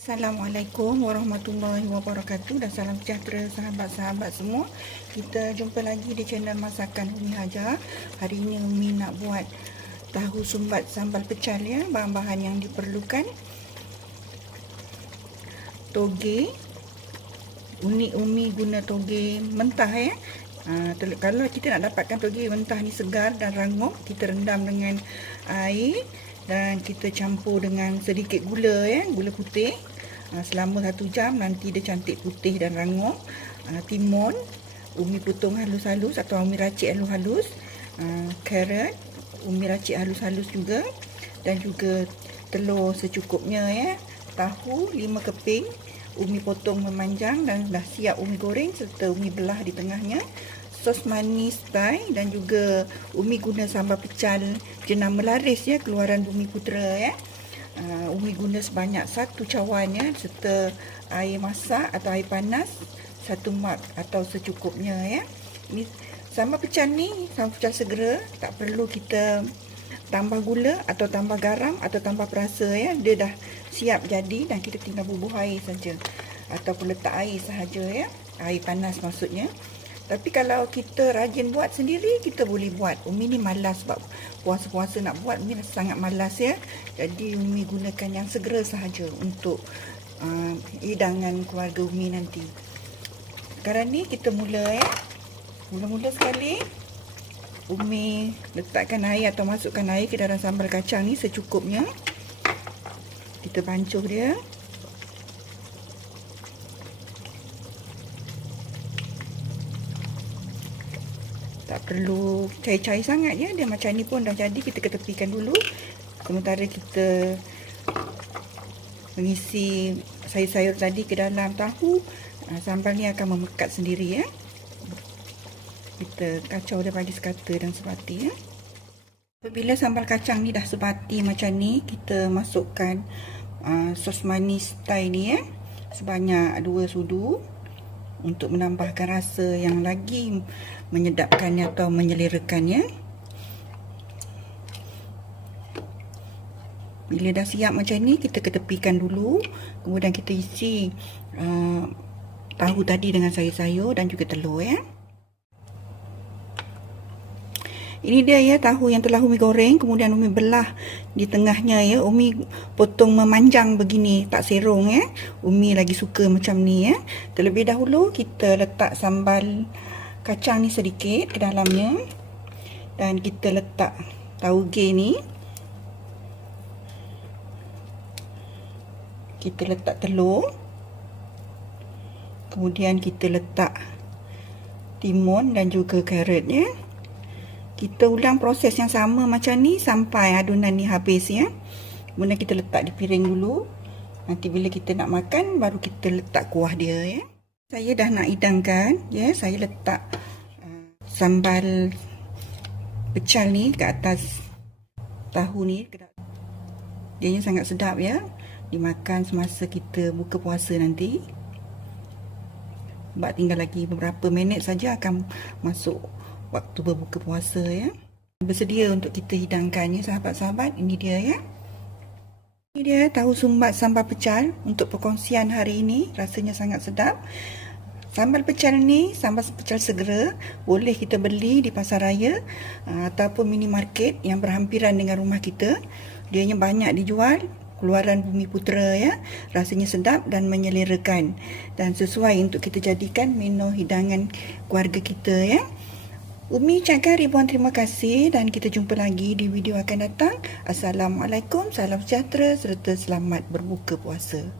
Assalamualaikum warahmatullahi wabarakatuh dan salam sejahtera sahabat-sahabat semua. Kita jumpa lagi di channel Masakan Umi Hajar. Hari ini Umi nak buat tahu sumbat sambal pecal ya. Bahan-bahan yang diperlukan: toge. Umi guna toge mentah ya. Kalau kita nak dapatkan toge mentah ni segar dan rangup, kita rendam dengan air dan kita campur dengan sedikit gula ya, gula putih. Selama 1 jam nanti dia cantik putih dan rangup. Timun Umi potong halus-halus atau Umi racik halus-halus. Carrot Umi racik halus-halus juga, dan juga telur secukupnya ya. Tahu 5 keping Umi potong memanjang dan dah siap Umi goreng serta Umi belah di tengahnya. Sos manis Thai, dan juga Umi guna sambal pecal jenama laris ya, keluaran Bumi Putera ya. Umi guna sebanyak 1 cawan ya, serta air masak atau air panas 1 mug atau secukupnya ya. Ini sambal pecal ni, sambal pecal segera, tak perlu kita tambah gula atau tambah garam atau tambah perasa ya. Dia dah siap jadi dan kita tinggal bubuh air saja ataupun letak air sahaja ya, air panas maksudnya. Tapi kalau kita rajin buat sendiri, kita boleh buat. Umi ni malas sebab puasa-puasa nak buat, Umi sangat malas ya. Jadi Umi gunakan yang segera sahaja untuk hidangan keluarga Umi nanti. Sekarang ni kita mula ya. Mula-mula sekali Umi letakkan air atau masukkan air ke dalam sambal kacang ni secukupnya. Kita bancuh dia. Tak perlu cair-cair sangat ya. Dia macam ni pun dah jadi, kita ketepikan dulu. Sementara kita mengisi sayur-sayur tadi ke dalam tahu, sambal ni akan memekat sendiri ya. Kita kacau dia bagi sekata dan sebati ya. Apabila sambal kacang ni dah sebati macam ni, kita masukkan sos manis Thai ni ya, sebanyak 2 sudu untuk menambahkan rasa yang lagi menyedapkannya atau menyelerakannya. Bila dah siap macam ni, kita ketepikan dulu. Kemudian kita isi tahu tadi dengan sayur-sayur dan juga telur ya. Ini dia ya, tahu yang telah Umi goreng, kemudian Umi belah di tengahnya ya. Umi potong memanjang begini, tak serong ya. Umi lagi suka macam ni ya. Terlebih dahulu kita letak sambal kacang ni sedikit ke dalamnya, dan kita letak tauge ni. Kita letak telur. Kemudian kita letak timun dan juga carrot ya. Kita ulang proses yang sama macam ni sampai adunan ni habis ya. Kemudian kita letak di piring dulu. Nanti bila kita nak makan, baru kita letak kuah dia ya. Saya dah nak hidangkan ya. Saya letak sambal pecal ni ke atas tahu ni. Dia sangat sedap ya, dimakan semasa kita buka puasa nanti. Sebab tinggal lagi beberapa minit saja akan masuk waktu berbuka puasa ya. Bersedia untuk kita hidangkan ya sahabat-sahabat. Ini dia ya. Ini dia tahu sumbat sambal pecal untuk perkongsian hari ini. Rasanya sangat sedap. Sambal pecal ni, sambal pecal segera, boleh kita beli di pasar raya ataupun minimarket yang berhampiran dengan rumah kita. Dianya banyak dijual, keluaran Bumi Putera ya. Rasanya sedap dan menyelerakan, dan sesuai untuk kita jadikan menu hidangan keluarga kita ya. Umi ucapkan ribuan terima kasih dan kita jumpa lagi di video akan datang. Assalamualaikum, salam sejahtera serta selamat berbuka puasa.